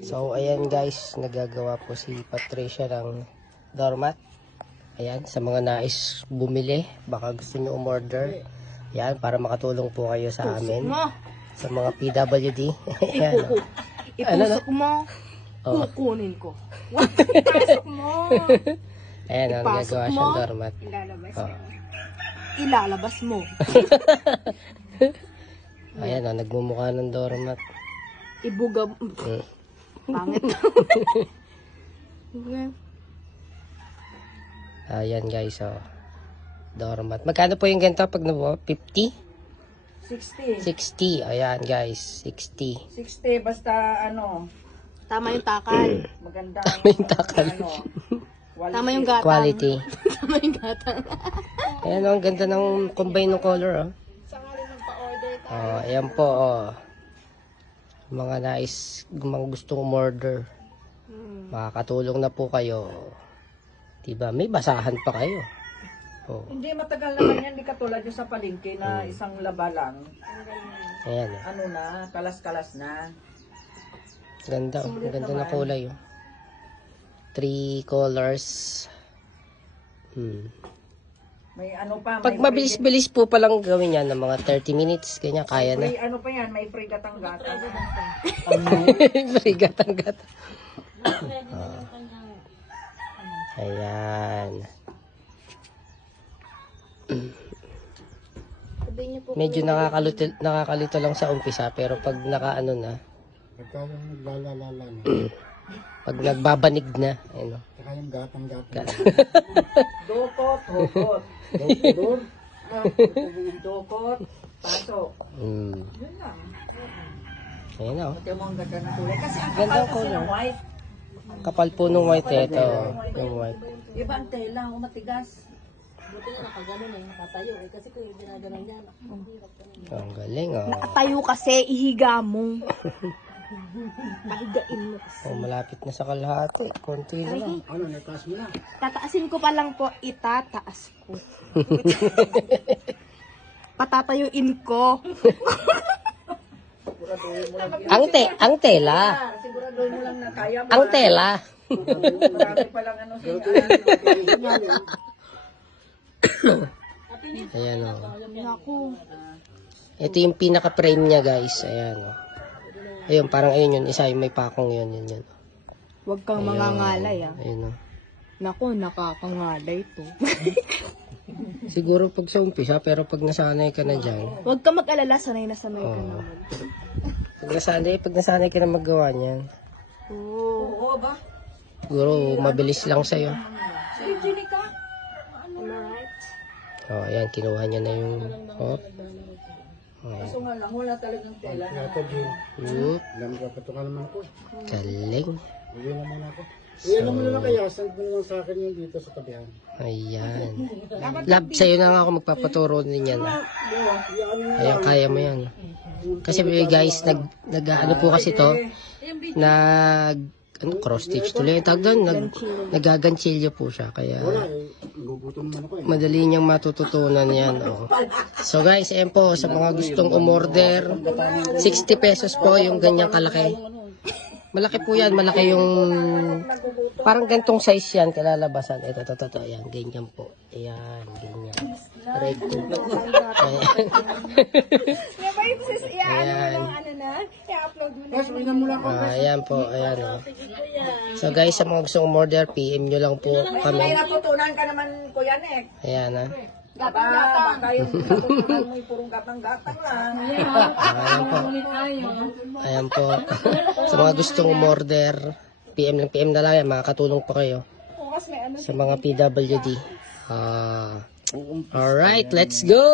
So, ayan guys, nagagawa po si Patricia ng doormat. Ayan, sa mga nais bumili, baka gusto nyo umorder. Ayan, para makatulong po kayo sa amin. Sa mga PWD. Ayan. Ipusok mo, kukunin ko. Ipasok mo. Ayan, ang nagagawa siyang doormat. Ilalabas mo. Ayan, nagmumukha ng doormat. Ibuga mo. Pangit. Ayan guys, doormat. Magkano po yung ganito pag nabuo? 50? 60. 60. Ayan guys, 60. 60 basta ano, Tama yung takal. maganda. Tama yung takal. Tama yung gatang. Quality. Tama yung gatang. Ayan, ang ganda ng combine ng color. Ayan po. Mga nais, mga gustong umorder. Makakatulong na po kayo. Diba? May basahan pa kayo. Hindi matagal naman yan, hindi katulad yung sa palengke na isang laba lang. Ayan. Ano na, kalas-kalas na. Ganda. Ang ganda na kulay. 3 colors. May ano pa, Pag mabilis-bilis po palang gawin yan ng mga 30 minutes, ganyan, kaya na. may ano pa yan, may free gatang-gatang. Free gatang-gatang. Ayan. Medyo nakakalito lang sa umpisa, pero pag nakaano na, pag nagbabanig na, ano. Saka yung gatang-gatang. Dukot, hukot. Dukot, pasok. Yun lang. Ayan o. Ito mo ang ganda ng kulay. Kasi ang Ganda kapal ang kasi color. ng white. Kapal po nung white ito. Yung white. Iba ang tela, matigas. Ang galing Tayo kasi, ihiga mo. Pahigain mo kasi. malapit na sa kalahati. Konti na lang. Ano, nataas mo na. Tataasin ko pa lang po, itataas ko. Patatayuin ko. Ang tela. Siguraduhin mo lang na kaya mo. Ang tela. Marami palang ano siya. Ayan o. Naku. Ito yung pinaka-frame niya guys. Ayan o. Ayun, parang ayun yun. Isa yung may pakong yun. Yun. Huwag kang mangangalay ah. Ayun o. Naku, nakakangalay to. Siguro pag sa umpisa, pero pag nasanay ka na dyan. Huwag ka mag-alala, sanay na sanay ka naman. Pag nasanay ka na maggawa niyan. Oo ba? Siguro mabilis lang sa'yo. Si Jenica. Alright. Ayan, kinuha niya na yung hop. Kaso nga lang, wala talagang tela na. Ito, Jim. Whoop. Alam ko, patukan naman ko. Galing. Uwi na muna ako. Uwi na muna lang kaya. Send mo lang sa akin yung dito sa tabihan. Ayan. Lab, sa'yo na nga ako magpapaturo din yan. Ayan, kaya mo yan. Kasi guys, ano po kasi to, cross stitch tuloy. Yung tag doon, nagaganchilyo po siya. Kaya, Wala eh. Gugutom naman ako eh. madali niyang matututunan yan. So guys, ayan po, sa mga gustong umorder, 60 pesos po yung ganyang kalaki. Malaki po yan, malaki yung, parang gantong size yan, kalalabasan. Ito, ayan, ganyan po. Ayan, ganyan. Right po. Ayan. Yes, uwi na muna ako. Ayan po, ayan o. So guys, sa mga gustong umorder, PM nyo lang po May kami. natutunan ka naman, Kuya Nek. Ayan ha. Gatang-gatang. Baka yung natutunan mo yung purong gatang-gatang lang. Ayan po. Ayan po. Sa mga gustong umorder, PM na lang yan. Makakatulong po kayo. Sa mga PWD. Alright, let's go!